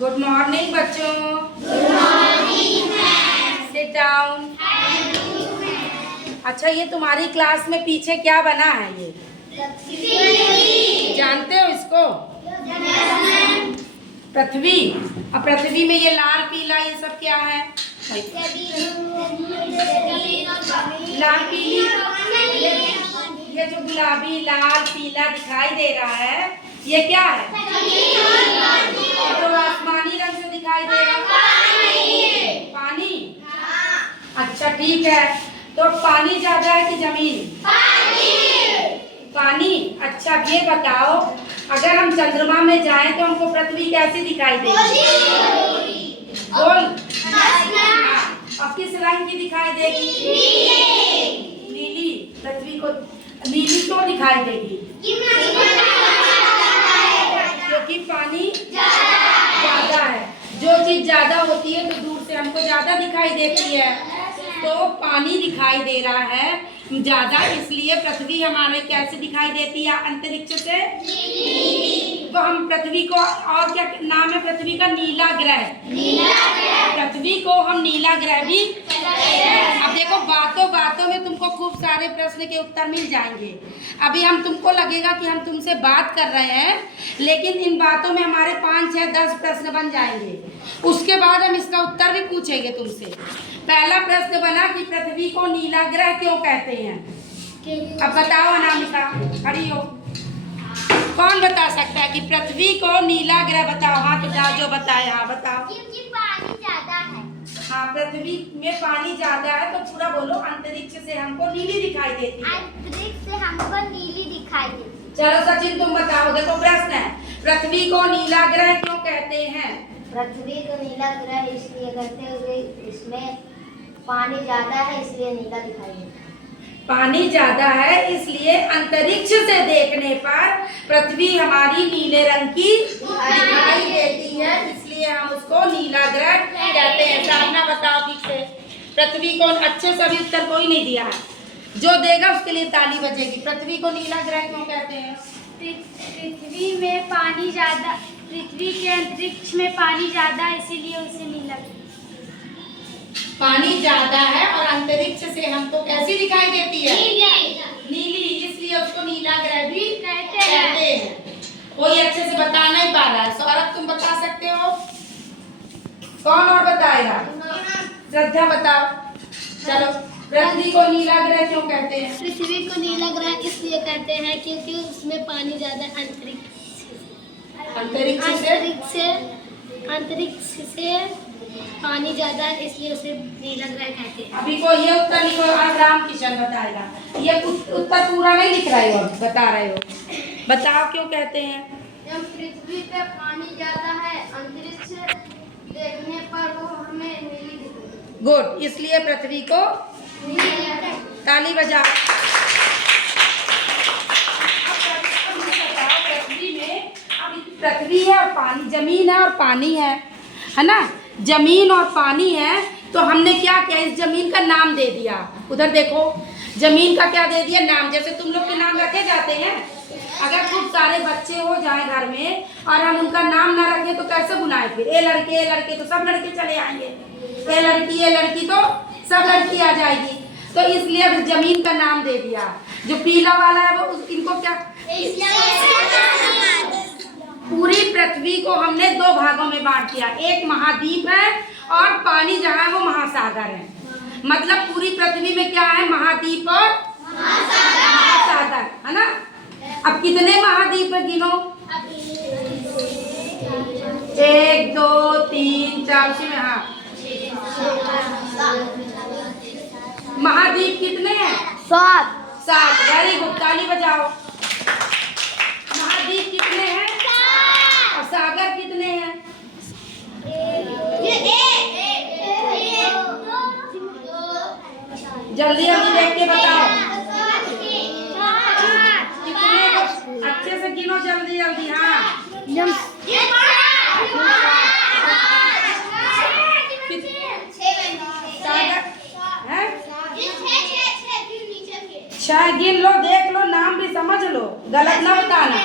Good morning बच्चों। Good morning ma'am. Sit down. अच्छा, ये तुम्हारी क्लास में पीछे क्या बना है? ये जानते हो इसको? पृथ्वी। अब पृथ्वी में ये लाल पीला ये सब क्या है? लाल पीली, ये जो गुलाबी लाल पीला दिखाई दे रहा है ये क्या है? तो आसमानी रंग से दिखाई दे रहा है पानी। अच्छा ठीक है, तो पानी ज्यादा है कि जमीन? पानी। अच्छा ये बताओ, अगर हम चंद्रमा में जाएं तो हमको पृथ्वी कैसी दिखाई देगी? गोल। अब किस रंग की दिखाई देगी? नीली। पृथ्वी को नीली क्यों दिखाई देगी? क्योंकि पानी ज्यादा है। जो चीज ज्यादा होती है तो दूर से हमको ज्यादा दिखाई देती है, तो पानी दिखाई दे रहा है ज्यादा, इसलिए पृथ्वी हमारे कैसे दिखाई देती है अंतरिक्ष से? तो हम पृथ्वी को, और क्या नाम है पृथ्वी का? नीला ग्रह। पृथ्वी को हम नीला ग्रह भी। अब देखो, बातों बातों में तुमको खूब सारे प्रश्न के उत्तर मिल जाएंगे। अभी हम तुमको लगेगा कि हम तुमसे बात कर रहे हैं, लेकिन इन बातों में हमारे 5, 6, 10 प्रश्न बन जाएंगे। उसके बाद हम इसका उत्तर भी पूछेंगे तुमसे। पहला प्रश्न बना कि पृथ्वी को नीला ग्रह क्यों कहते हैं? अब बताओ अनामिका, खड़ी हो। कौन बता सकता है कि पृथ्वी को नीला ग्रह? बताओ, हाथ उठाओ जो बताए। हाँ बताओ। क्योंकि पानी ज्यादा है। हाँ, पृथ्वी में पानी ज्यादा है, तो पूरा बोलो। अंतरिक्ष से हमको नीली दिखाई देती है। अंतरिक्ष से हमको नीली दिखाई देती है। चलो सचिन तुम बताओ। देखो प्रश्न है, पृथ्वी को नीला ग्रह क्यों कहते हैं? पृथ्वी को नीला ग्रह इसलिए कहते हुए इसमें पानी ज्यादा है, इसलिए नीला दिखाई देता है। पानी ज्यादा है इसलिए अंतरिक्ष से देखने पर पृथ्वी हमारी नीले रंग की दिखाई देती है, इसलिए हम उसको नीला ग्रह कहते हैं। साधना बताओ ठीक से। पृथ्वी को अच्छे से अभी उत्तर कोई नहीं दिया है, जो देगा उसके लिए ताली बजेगी। पृथ्वी को नीला ग्रह क्यों कहते हैं? पृथ्वी में पानी ज्यादा, पृथ्वी के अंतरिक्ष में पानी ज्यादा, इसीलिए उसे नीला। पानी ज्यादा है और अंतरिक्ष से हमको कैसी दिखाई देती है? नीली, इसलिए उसको नीला ग्रह भी कहते हैं। कोई अच्छे से बता नहीं पा रहा है। सौरभ तुम बता सकते हो? कौन और बताएगा? श्रद्धा बताओ। चलो, पृथ्वी को नीला ग्रह क्यों कहते हैं? पृथ्वी को नीला ग्रह इसलिए कहते हैं क्योंकि उसमें पानी ज्यादा। अंतरिक्ष से पानी ज्यादा है, इसलिए उसे नीला ग्रह कहते हैं। अभी को ये उत्तर लिखो। आज राम किशन बताएगा। ये उत्तर पूरा नहीं लिख रहे हो, बता रहे हो। बताओ क्यों कहते हैं? जब पृथ्वी पे पानी ज्यादा है, अंतरिक्ष देखने पर वो हमें नीली दिखती है। गुड, इसलिए पृथ्वी को ताली बजाओ। पृथ्वी में अब पृथ्वी है और पानी, जमीन है और पानी है ना? जमीन और पानी है, तो हमने क्या किया, इस जमीन का नाम दे दिया। उधर देखो, जमीन का क्या दे दिया? नाम। जैसे तुम लोग के नाम रखे जाते हैं, अगर खूब सारे बच्चे हो जाए घर में और हम उनका नाम ना रखें तो कैसे बुलाएं? फिर ए लड़के तो सब लड़के चले आएंगे, ए लड़की तो सब लड़की आ जाएगी। तो इसलिए अब जमीन का नाम दे दिया। जो पीला वाला है वो इनको क्या, पूरी पृथ्वी को हमने 2 भागों में बांट दिया। एक महाद्वीप है और पानी जहाँ है वो महासागर है। मतलब पूरी पृथ्वी में क्या है? महाद्वीप और महासागर, है ना? अब कितने महाद्वीप है गिनो? 1, 2, 3, 4 में। हाँ, महाद्वीप कितने हैं? 7। वेरी गुड, ताली बजाओ। महाद्वीप कितने हैं और सागर कितने हैं? जल्दी जल्दी देख के बताओ कितने, अच्छे से गिनो जल्दी जल्दी। हाँ, सागर है 6। गिन लो, देख लो, नाम भी समझ लो, गलत ना बताना।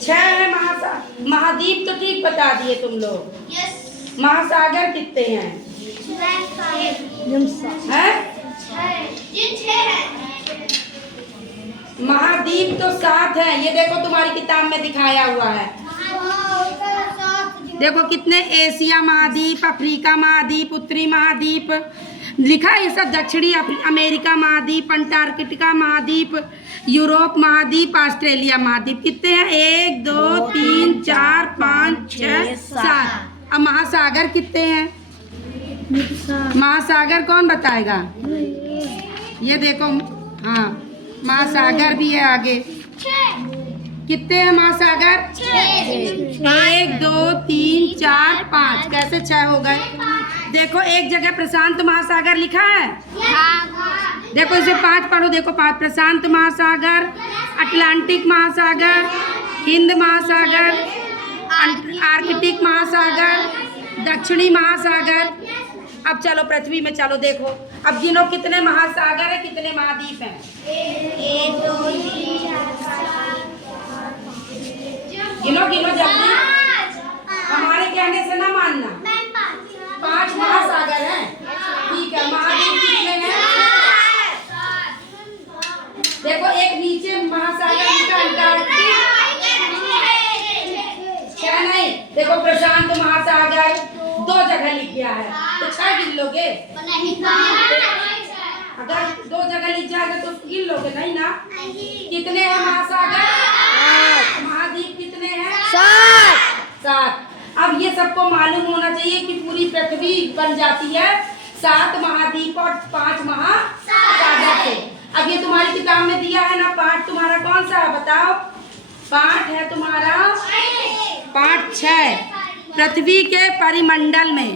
6 है महाद्वीप तो ठीक बता दिए तुम लोग। महासागर कितने हैं? हैं? महाद्वीप तो 7 है। ये देखो तुम्हारी किताब में दिखाया हुआ है। देखो कितने, एशिया महाद्वीप, अफ्रीका महाद्वीप, उत्तरी महाद्वीप लिखा है। ये सब दक्षिणी अमेरिका महाद्वीप, अंटार्कटिका महाद्वीप, यूरोप महाद्वीप, ऑस्ट्रेलिया महाद्वीप। कितने हैं? 1 2 3 4 5 6 7। अब महासागर कितने हैं? महासागर कौन बताएगा? ये देखो, हाँ महासागर भी है आगे। कितने हैं महासागर? 1 2 3 4 5। कैसे 6 हो गए? देखो एक जगह प्रशांत महासागर लिखा है। देखो इसे 5 पढ़ो। देखो 5, प्रशांत महासागर, अटलांटिक महासागर, हिंद महासागर, आर्कटिक महासागर, दक्षिणी महासागर। अब चलो पृथ्वी में चलो देखो। अब गिनो कितने महासागर है, कितने महाद्वीप हैं? 1 2 3 गिनो गिनो जल्दी, हमारे कहने से ना मानना। 5 महासागर हैं। ठीक है, महाद्वीप कितने हैं? देखो एक नीचे महासागर लिखा अंटार्कटिक, 6 नहीं। देखो प्रशांत महासागर 2 जगह लिख गया है, तो 6 गिन लोगे? अगर 2 जगह लिख जाएगा तो गिन लोगे नहीं ना? कितने हैं महासागर? महाद्वीप कितने हैं? 7। अब ये सबको मालूम होना चाहिए कि पूरी पृथ्वी बन जाती है 7 महाद्वीप और 5 महासागर से। अब ये तुम्हारी किताब में दिया है ना पाठ, तुम्हारा कौन सा है बताओ? पाठ है तुम्हारा पाठ 6, पृथ्वी के परिमंडल में।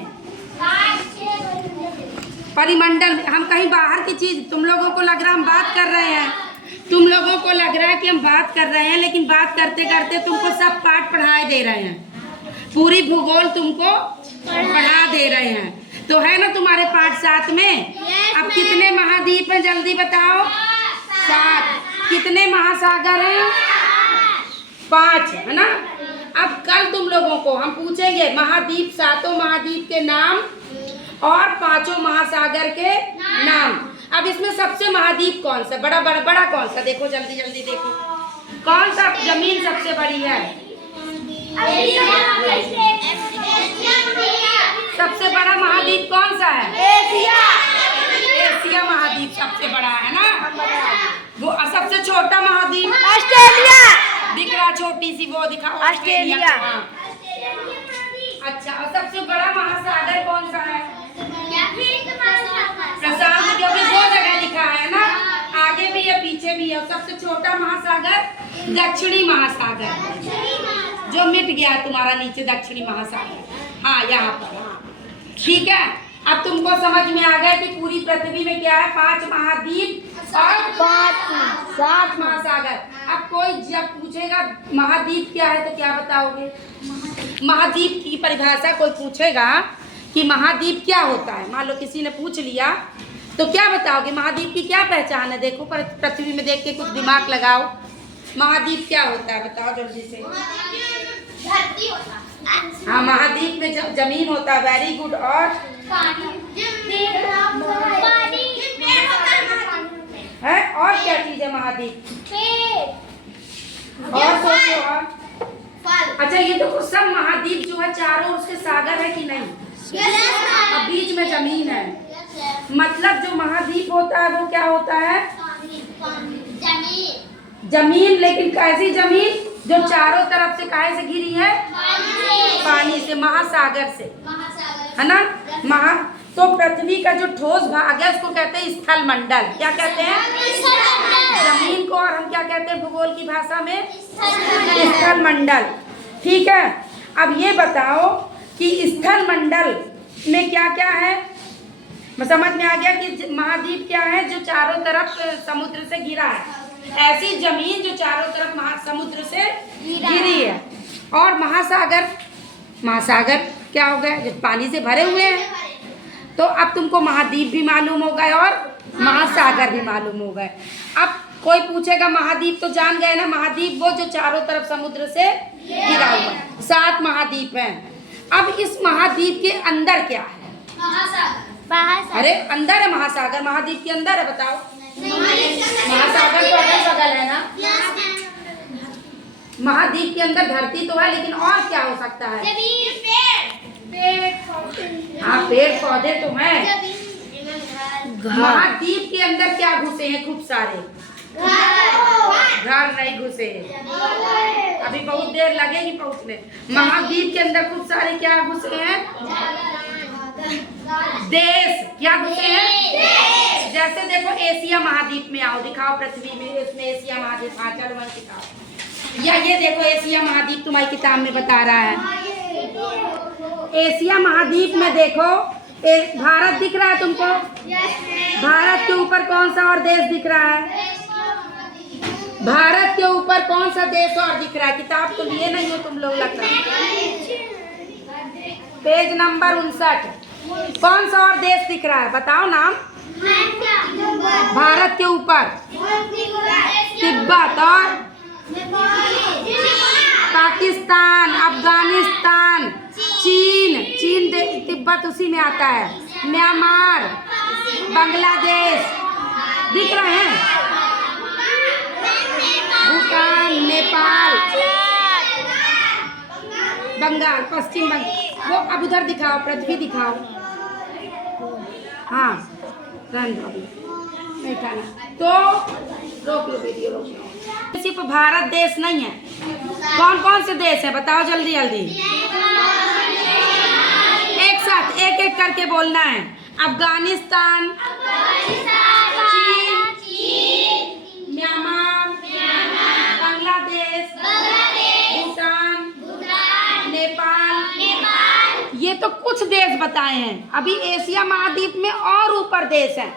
परिमंडल में हम कहीं बाहर की चीज, तुम लोगों को लग रहा हम बात कर रहे हैं, तुम लोगों को लग रहा है कि हम बात कर रहे हैं, लेकिन बात करते करते तुमको सब पाठ पढ़ाए दे रहे हैं। पूरी भूगोल तुमको पढ़ा दे रहे हैं। तो है ना तुम्हारे पाठ 7 में? अब कितने महाद्वीप हैं जल्दी बताओ? 7। कितने महासागर हैं? 5 है ना। अब कल तुम लोगों को हम पूछेंगे महाद्वीप, 7 महाद्वीप के नाम और 5 महासागर के नाम। अब इसमें सबसे महाद्वीप कौन सा बड़ा कौन सा? देखो जल्दी जल्दी देखो, कौन सा जमीन सबसे बड़ी है? सबसे बड़ा महाद्वीप कौन सा है? एशिया महाद्वीप सबसे बड़ा है ना। वो सबसे छोटा महाद्वीप ऑस्ट्रेलिया दिख रहा, छोटी सी वो दिखाओ, ऑस्ट्रेलिया। अच्छा, और सबसे बड़ा महासागर कौन सा है? प्रशांत, जो भी 2 जगह लिखा है ना, आगे भी है पीछे भी है। सबसे छोटा महासागर दक्षिणी महासागर, जो मिट गया तुम्हारा नीचे, दक्षिणी महासागर। हाँ यहाँ पर, हाँ ठीक है। अब तुमको समझ में आ गया कि पूरी पृथ्वी में क्या है? 5 महाद्वीप और 7 महासागर। अब कोई जब पूछेगा महाद्वीप क्या है तो क्या बताओगे? महाद्वीप की परिभाषा कोई पूछेगा कि महाद्वीप क्या होता है, मान लो किसी ने पूछ लिया, तो क्या बताओगे? महाद्वीप की क्या पहचान है? देखो पृथ्वी में देख के कुछ दिमाग लगाओ। महाद्वीप क्या होता है बताओ जल्दी से। धरती होता है। हाँ, महाद्वीप में जमीन होता है। Very good. और है और क्या चीज है महाद्वीप? और सोचो। और अच्छा, ये तो सब महाद्वीप जो है चारों उसके सागर है कि नहीं? अब बीच में जमीन है, मतलब जो महाद्वीप होता है वो क्या होता है? जमीन। लेकिन कैसी जमीन? जो चारों तरफ से काहे से घिरी है? पानी से, महासागर से, है ना। तो पृथ्वी का जो ठोस भाग है उसको कहते हैं स्थल मंडल। क्या कहते हैं? जमीन को। और हम क्या कहते हैं भूगोल की भाषा में? स्थल मंडल। ठीक है। अब ये बताओ कि स्थल मंडल में क्या क्या है? समझ में आ गया कि महाद्वीप क्या है? जो चारों तरफ समुद्र से घिरा है, ऐसी जमीन जो चारों तरफ समुद्र से घिरी है। और महासागर, महासागर क्या हो गया? जो पानी से भरे हुए हैं। तो अब तुमको महाद्वीप भी मालूम हो गए और महासागर भी मालूम हो गए। अब कोई पूछेगा महाद्वीप तो जान गए ना, महाद्वीप वो जो चारों तरफ समुद्र से घिरा हुआ है। 7 महाद्वीप हैं। अब इस महाद्वीप के अंदर क्या है? अरे अंदर है महासागर, महाद्वीप के अंदर है, बताओ। महासागर तो अगल बगल है ना। महाद्वीप के अंदर धरती तो है, लेकिन और क्या हो सकता है? हाँ, पेड़ पौधे तो हैं। महाद्वीप के अंदर क्या घुसे हैं? खूब सारे घर नहीं घुसे, अभी बहुत देर लगेगी पहुंचने। महाद्वीप के अंदर खूब सारे क्या घुसे हैं? देश। क्या घुसे हैं? जैसे देखो एशिया महाद्वीप में आओ, दिखाओ पृथ्वी में, इसमें एशिया महाद्वीप। हाँ चलो वही दिखाओ। या ये देखो एशिया महाद्वीप तुम्हारी किताब में बता रहा है। एशिया महाद्वीप में देखो भारत दिख रहा है तुमको? भारत के ऊपर कौन सा और देश दिख रहा है? भारत के ऊपर कौन सा देश और दिख रहा है? किताब तो लिए नहीं हो तुम लोग लगता है। Page number 59। कौन सा और देश दिख रहा है? बताओ नाम। भारत के ऊपर तिब्बत और पाकिस्तान, अफगानिस्तान, चीन। तिब्बत उसी में आता है। म्यांमार, बांग्लादेश दिख रहे हैं। भूटान, नेपाल, बंगाल, पश्चिम बंगाल। वो अब उधर दिखाओ, पृथ्वी दिखाओ। हाँ नहीं खाना तो रोक लो, वीडियो रोक लो। सिर्फ भारत देश नहीं है, कौन कौन से देश है बताओ जल्दी जल्दी। एक साथ एक एक करके बोलना है। अफगानिस्तान, चीन, म्यांमार, बांग्लादेश, भूटान, नेपाल। ये तो कुछ देश बताए हैं। अभी एशिया महाद्वीप में और ऊपर देश हैं,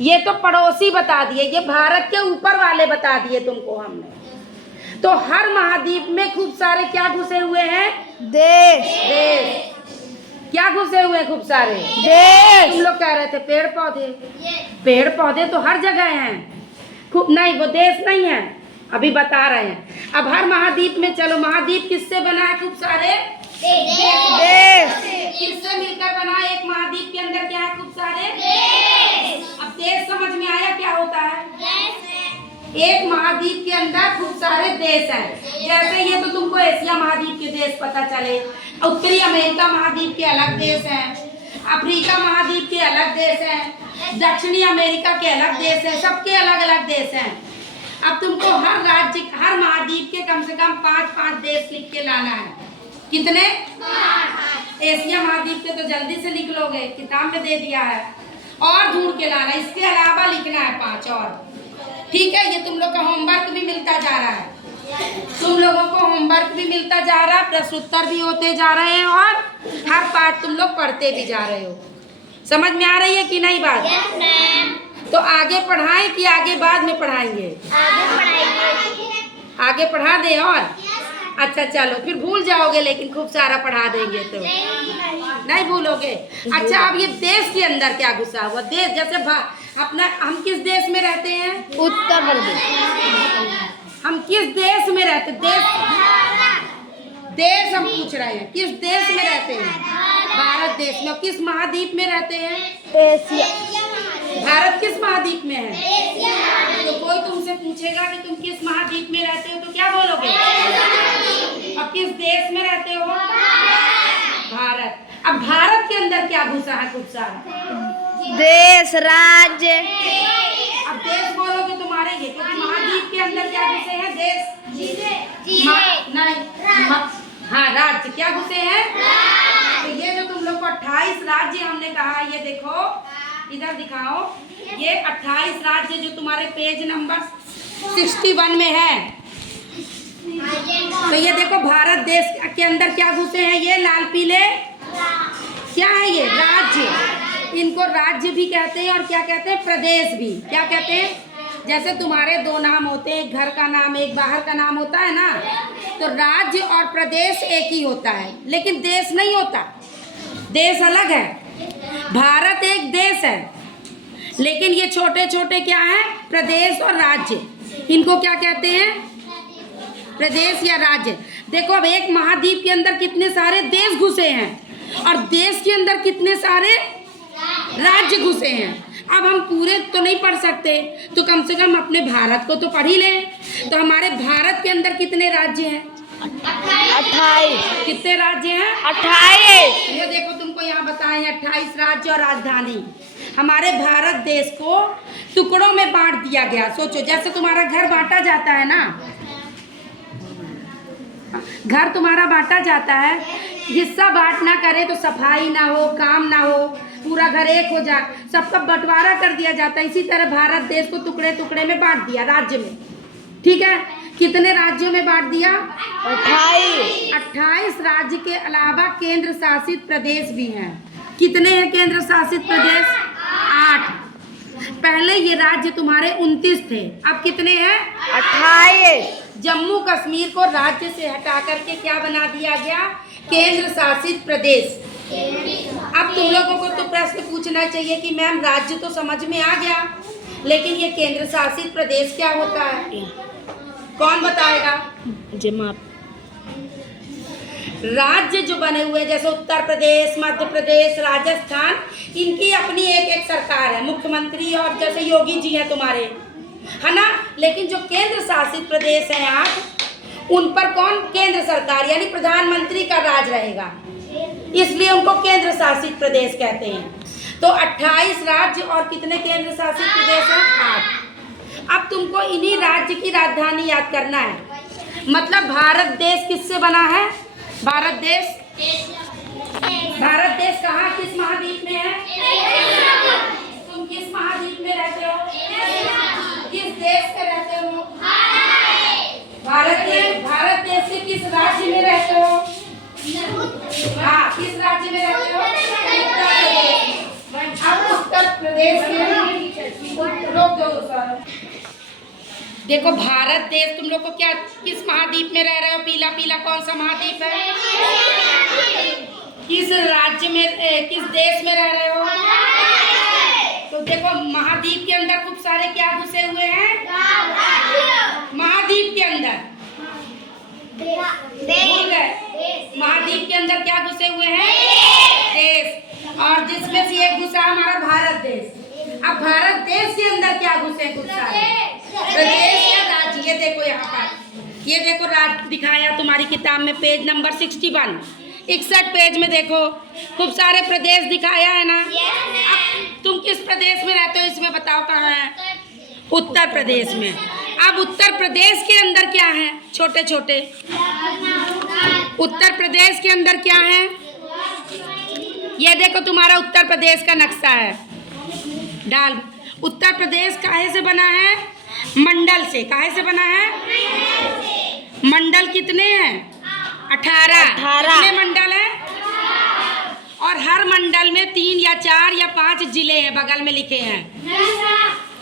ये तो पड़ोसी बता दिए। ये भारत के ऊपर वाले बता दिए तुमको हमने। तो हर महाद्वीप में खूब सारे क्या घुसे हुए हैं? देश। क्या घुसे हुए हैं? खूब सारे देश। तुम लोग कह रहे थे पेड़ पौधे। पेड़ पौधे तो हर जगह हैं। खूब नहीं, वो देश नहीं है, अभी बता रहे हैं। अब हर महाद्वीप में चलो, महाद्वीप किससे बना है? खूब सारे देश। किससे मिलकर बना है? एक महाद्वीप के अंदर क्या है? खूब सारे देश। अब देश समझ में आया क्या होता है? एक महाद्वीप के अंदर खूब सारे देश हैं। जैसे ये तो तुमको एशिया महाद्वीप के देश पता चले। उत्तरी अमेरिका महाद्वीप के अलग देश हैं, अफ्रीका महाद्वीप के अलग देश हैं, दक्षिणी अमेरिका के अलग देश हैं, सबके अलग अलग देश हैं। अब तुमको हर राज्य, हर महाद्वीप के कम से कम 5-5 देश लिख के लाना है। कितने? एशिया महाद्वीप के तो जल्दी से लिख लोगे, किताब में दे दिया है। और ढूंढ के लाना, इसके अलावा लिखना है 5 और। ठीक है, ये तुम लोग का होमवर्क भी मिलता जा रहा है। तुम लोगों को होमवर्क भी मिलता जा रहा है, प्रश्न उत्तर भी होते जा रहे हैं और हर पार्ट तुम लोग पढ़ते भी जा रहे हो। समझ में आ रही है कि नहीं बात? तो आगे पढ़ाएं कि आगे बाद में पढ़ाएंगे? आगे पढ़ा दे। और अच्छा चलो, फिर भूल जाओगे, लेकिन खूब सारा पढ़ा देंगे तो नहीं भूलोगे। अच्छा, अब ये देश के अंदर क्या घुसा हुआ? देश जैसे अपना, हम किस देश में रहते हैं? उत्तर प्रदेश। हम किस देश में रहते? देश हम पूछ रहे हैं, किस देश में रहते हैं? भारत देश में। किस महाद्वीप में रहते हैं? एशिया। भारत किस महाद्वीप में है? तो कोई तुमसे पूछेगा कि तुम किस महाद्वीप में रहते हो तो क्या बोलोगे? और किस देश में रहते हो? भारत। अब भारत के अंदर क्या घुसा है? खूब सारा देश, राज्य। अब देश बोलोगे तुम्हारे लिए, क्योंकि महाद्वीप के अंदर क्या घुसे हैं? देश नहीं, हाँ राज्य। क्या घुसे हैं? तो ये जो तुम लोग को 28 राज्य हमने कहा, ये देखो इधर दिखाओ, ये 28 राज्य जो तुम्हारे पेज नंबर 61 में है। तो ये देखो भारत देश के अंदर क्या घुसे हैं? ये लाल पीले क्या है? ये राज्य। इनको राज्य भी कहते हैं और क्या कहते हैं? प्रदेश भी। क्या कहते हैं? जैसे तुम्हारे 2 नाम होते हैं, एक घर का नाम, एक बाहर का नाम होता है ना। तो राज्य और प्रदेश एक ही होता है, लेकिन देश नहीं होता, देश अलग है। भारत एक देश है, लेकिन ये छोटे छोटे क्या हैं? प्रदेश और राज्य। इनको क्या कहते हैं? प्रदेश या राज्य। देखो अब एक महाद्वीप के अंदर कितने सारे देश घुसे हैं और देश के अंदर कितने सारे राज्य घुसे हैं। अब हम पूरे तो नहीं पढ़ सकते, तो कम से कम अपने भारत को तो पढ़ ही लें। तो हमारे भारत के अंदर कितने राज्य हैं? 28। कितने राज्य हैं? 28। ये देखो तुमको यहाँ बताए 28 राज्य और राजधानी। हमारे भारत देश को टुकड़ों में बांट दिया गया। सोचो जैसे तुम्हारा घर बांटा जाता है ना, घर तुम्हारा बांटा जाता है, हिस्सा बांट ना करे तो सफाई ना हो, काम ना हो, पूरा घर एक हो जाए, सबका बंटवारा कर दिया जाता है। इसी तरह भारत देश को टुकड़े टुकड़े में बांट दिया राज्य में। ठीक है, कितने राज्यों में बांट दिया? 28। 28 राज्य के अलावा केंद्र शासित प्रदेश भी हैं। कितने हैं केंद्र शासित प्रदेश? 8। पहले ये राज्य तुम्हारे 29 थे, अब कितने हैं? 28। जम्मू कश्मीर को राज्य से हटा करके क्या बना दिया गया? केंद्र शासित प्रदेश। अब तुम लोगों को तो प्रश्न पूछना चाहिए कि मैम राज्य तो समझ में आ गया, लेकिन ये केंद्र शासित प्रदेश क्या होता है? कौन बताएगा? राज्य जो बने हुए जैसे उत्तर प्रदेश, मध्य प्रदेश, राजस्थान, इनकी अपनी एक एक सरकार है, मुख्यमंत्री और जैसे योगी जी हैं तुम्हारे, है ना। लेकिन जो केंद्र शासित प्रदेश हैं 8, उन पर कौन? केंद्र सरकार यानी प्रधानमंत्री का राज रहेगा, इसलिए उनको केंद्र शासित प्रदेश कहते हैं। तो 28 राज्य और कितने केंद्र शासित प्रदेश हैं? 8। अब तुमको इन्हीं राज्य की राजधानी याद करना है। मतलब भारत देश किससे बना है? भारत देश कहाँ, किस महाद्वीप में है? तुम किस महाद्वीप में रहते हो? किस देश में रहते हो? भारत देश के किस राज्य में रहते हो? हाँ, किस राज्य में रहते हो? उत्तर प्रदेश में। रोक दो सर। देखो भारत देश तुम लोग को क्या, किस महाद्वीप में रह रहे हो? पीला पीला कौन सा महाद्वीप है? किस राज्य में, किस देश में रह रहे हो? तो देखो महाद्वीप के अंदर खूब सारे क्या घुसे हुए हैं? महाद्वीप के अंदर भूल गए? महाद्वीप के अंदर क्या घुसे हुए हैं? देश। और जिसमें से एक घुसा हमारा भारत देश। अब भारत देश के अंदर क्या घुसे? खूब सारे प्रदेश या राज्य। ये देखो यहाँ पर, ये देखो राज्य दिखाया तुम्हारी किताब में, पेज नंबर 61, 61 पेज में देखो खूब सारे प्रदेश दिखाया है ना। अब तुम किस प्रदेश में रहते हो इसमें बताओ कहाँ है? उत्तर प्रदेश में। अब उत्तर प्रदेश के अंदर क्या है? छोटे छोटे उत्तर प्रदेश के अंदर क्या है? ये देखो तुम्हारा उत्तर प्रदेश का नक्शा है, डाल। उत्तर प्रदेश काहे से बना है? मंडल से। काहे से बना है? मंडल कितने हैं? 18। कितने मंडल हैं? और हर मंडल में 3 या 4 या 5 जिले हैं, बगल में लिखे हैं,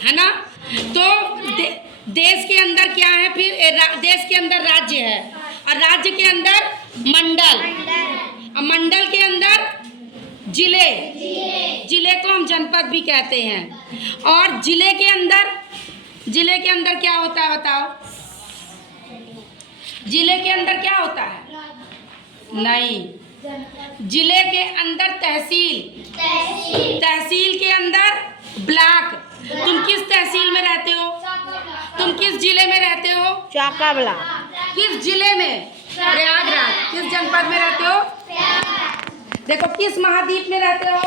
है ना। तो देश के अंदर क्या है फिर? देश के अंदर राज्य है और राज्य के अंदर मंडल और मंडल के अंदर जिले। जिले को हम जनपद भी कहते हैं। और जिले के अंदर क्या होता है बताओ? जिले के अंदर क्या होता है? नहीं, जिले के अंदर तहसील, तहसील के अंदर ब्लॉक। तुम किस तहसील में रहते हो? तुम किस जिले में रहते हो? चाका ब्लॉक। किस जिले में? प्रयागराज। किस जनपद में रहते हो? देखो किस महाद्वीप में रहते हो?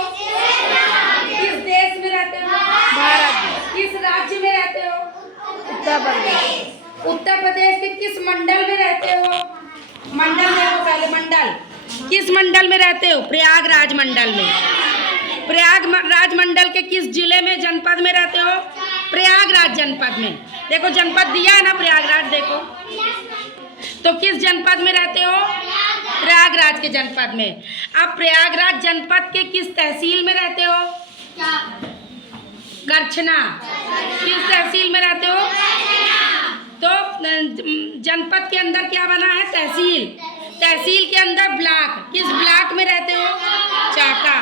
किस देश में रहते हो? भारत। किस राज्य में रहते हो? उत्तर प्रदेश। उत्तर प्रदेश के किस मंडल में रहते हो? मंडल में हो पहले, मंडल। किस मंडल में रहते हो? प्रयागराज मंडल में। प्रयागराज मंडल के किस जिले में, जनपद में रहते हो? प्रयागराज जनपद में। देखो जनपद दिया है ना प्रयागराज, देखो तो किस जनपद में रहते हो? प्रयागराज के जनपद में। अब प्रयागराज जनपद के किस तहसील में रहते हो? करछना। किस तहसील में रहते हो? तो जनपद के अंदर क्या बना है? तहसील। तहसील के अंदर ब्लॉक। किस ब्लॉक में रहते हो? चाका।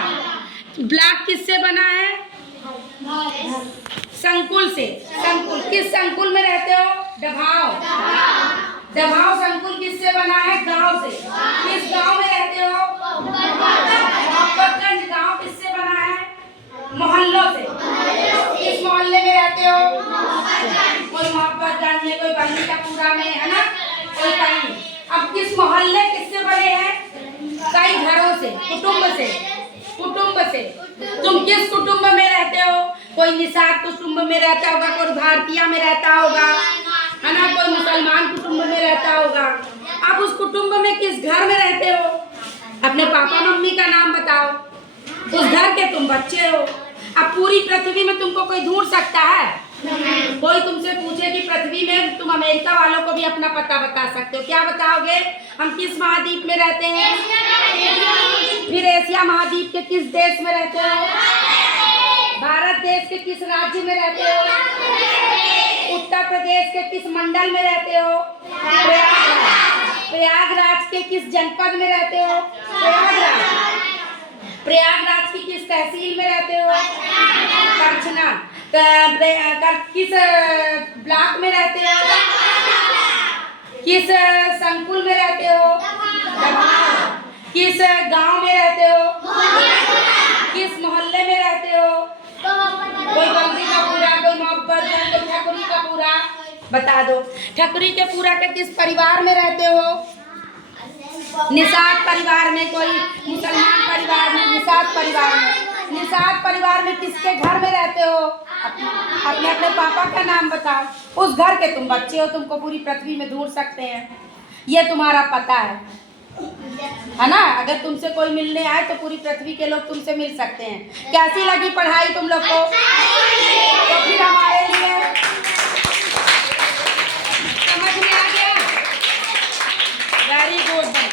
ब्लॉक किससे बना है? संकुल से। संकुल किस संकुल में रहते हो? डभाव। डभाव संकुल किससे बना है? गांव से। किस गांव में रहते हो? मोहब्बतगंज गांव किससे बना है? मोहल्लों से। किस मोहल्ले में रहते हो? कोई मोहब्बतगंज में, कोई बल्ली का पूरा में, है ना, कोई कहीं। अब किस मोहल्ले किससे बने हैं? कई घरों से, कुटुंब से। कुटुंब से। तुम किस कुटुंब में रहते हो? कोई निषाद कुटुंब में रहता होगा, कोई भारतीय में रहता होगा, है ना, कोई मुसलमान कुटुंब में रहता होगा। अब उस कुटुंब में किस घर में रहते हो? अपने पापा मम्मी का नाम बताओ, उस घर के तुम बच्चे हो। अब पूरी पृथ्वी में तुमको कोई ढूंढ सकता है? कोई तुमसे पूछे कि पृथ्वी में तुम अमेरिका वालों को भी अपना पता बता सकते हो, क्या बताओगे? हम किस महाद्वीप में रहते हैं? फिर एशिया महाद्वीप के किस देश में रहते हो? भारत देश के किस राज्य में रहते हो? उत्तर प्रदेश के किस मंडल में रहते हो? प्रयागराज के किस जनपद में रहते हो? प्रयागराज की किस तहसील में रहते हो? करछना। किस ब्लॉक में रहते हो? किस संकुल में रहते हो? किस गांव में रहते हो? किस मोहल्ले में रहते हो? कोई बल्दी का पूरा, कोई मोहब्बतगंज, कोई ठकुरी का पूरा, बता दो। ठकुरी के पूरा के किस परिवार में रहते हो? निषाद परिवार में, कोई मुसलमान परिवार में, निषाद परिवार में। निषाद परिवार में किसके घर में रहते हो? अपने अपने पापा का नाम बताओ, उस घर के तुम बच्चे हो, तुमको पूरी पृथ्वी में ढूंढ सकते हैं, ये तुम्हारा पता है ना। अगर तुमसे कोई मिलने आए तो पूरी पृथ्वी के लोग तुमसे मिल सकते हैं। कैसी लगी पढ़ाई तुम लोग को? तो फिर हमारे लिए समझ में आ गया? Very good.